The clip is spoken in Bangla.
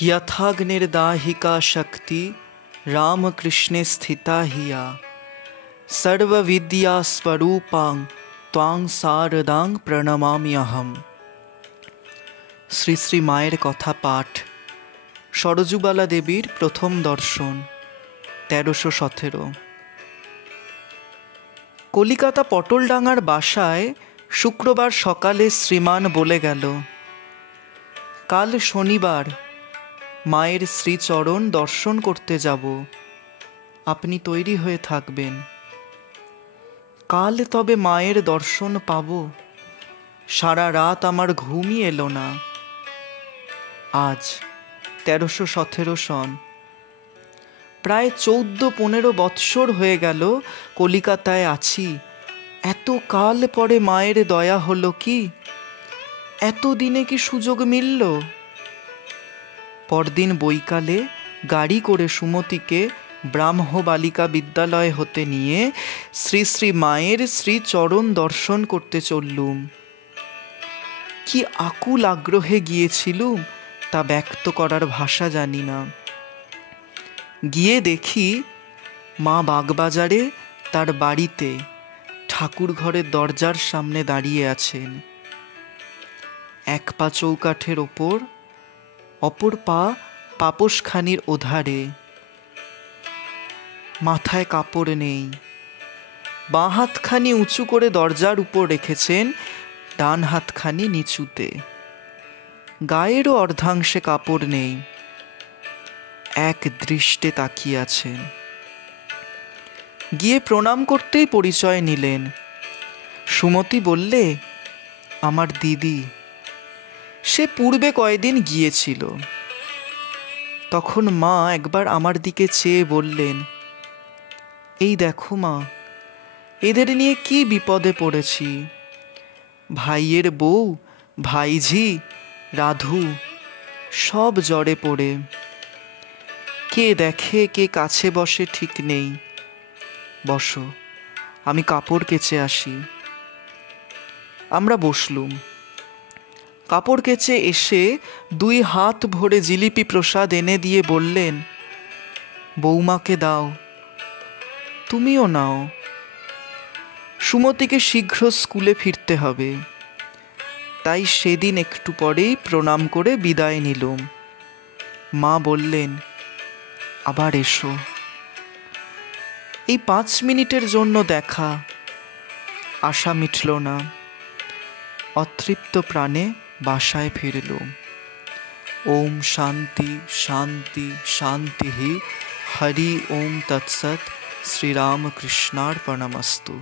यथाग्निर्दाहिका शक्ति रामकृष्णे स्थिता हिया सर्वविद्या स्वरूपां त्वां शारदां प्रणमाम्यहम। শ্রী শ্রী মায়ের কথা পাঠ। সরজুবালা দেবীর প্রথম দর্শন ১৩১৭। কলিকাতা পটলডাঙ্গার বাসায় শুক্রবার সকালে শ্রীমান বলে গেল, কাল শনিবার মায়ের শ্রীচরণ দর্শন করতে যাব, আপনি তৈরি হয়ে থাকবেন। কাল তবে মায়ের দর্শন পাব। সারা রাত আমার ঘুমই এলো না। আজ ১৩১৭ সন, প্রায় ১৪-১৫ বৎসর হয়ে গেল কলিকাতায় আছি। এত কাল পরে মায়ের দয়া হলো কি? এতদিনে কি সুযোগ মিলল? পরদিন বৈকালে গাড়ি করে সুমতিকে ব্রাহ্ম বালিকা বিদ্যালয় হতে নিয়ে শ্রী শ্রী মায়ের শ্রীচরণ দর্শন করতে চললুম। কি আকুল আগ্রহে গিয়েছিলুম তা ব্যক্ত করার ভাষা জানি না। গিয়ে দেখি মা বাগবাজারে তার বাড়িতে ঠাকুর ঘরের দরজার সামনে দাঁড়িয়ে আছেন। এক পা চৌকাঠের ওপর, অপর পা পাপোশখানির ওধারে। মাথায় কাপড় নেই। বাঁ হাতখানি উঁচু করে দরজার উপর রেখেছেন, ডান হাতখানি নিচুতে। গায়েরও অর্ধাংশে কাপড় নেই। এক দৃষ্টে তাকিয়ে আছেন। গিয়ে প্রণাম করতেই পরিচয় নিলেন। সুমতি বললে, আমার দিদি। সে পূর্বে কয়দিন গিয়েছিল। তখন মা একবার আমার দিকে চেয়ে বললেন, এই দেখো মা, এদের নিয়ে কি বিপদে পড়েছি। ভাইয়ের বউ, ভাইঝি, রাধু সব জ্বরে পড়ে। কে দেখে কে কাছে বসে ঠিক নেই। বসো, আমি কাপড় কেচে আসি। আমরা বসলুম। কাপড় কেচে এসে ২ হাত ভরে জিলিপি প্রসাদ এনে দিয়ে বললেন, বৌমাকে দাও, তুমিও নাও। সুমতিকে শীঘ্র স্কুলে ফিরতে হবে, তাই সেদিন একটু পরেই প্রণাম করে বিদায় নিলুম। মা বললেন, আবার এসো। এই ৫ মিনিটের জন্য দেখা, আশা মিটল না। অতৃপ্ত প্রাণে বাসায় ফিরলুম। ওম শান্তি শান্তি শান্তি। হরি ওম তৎসৎ। শ্রীরামকৃষ্ণার্পণমস্তু।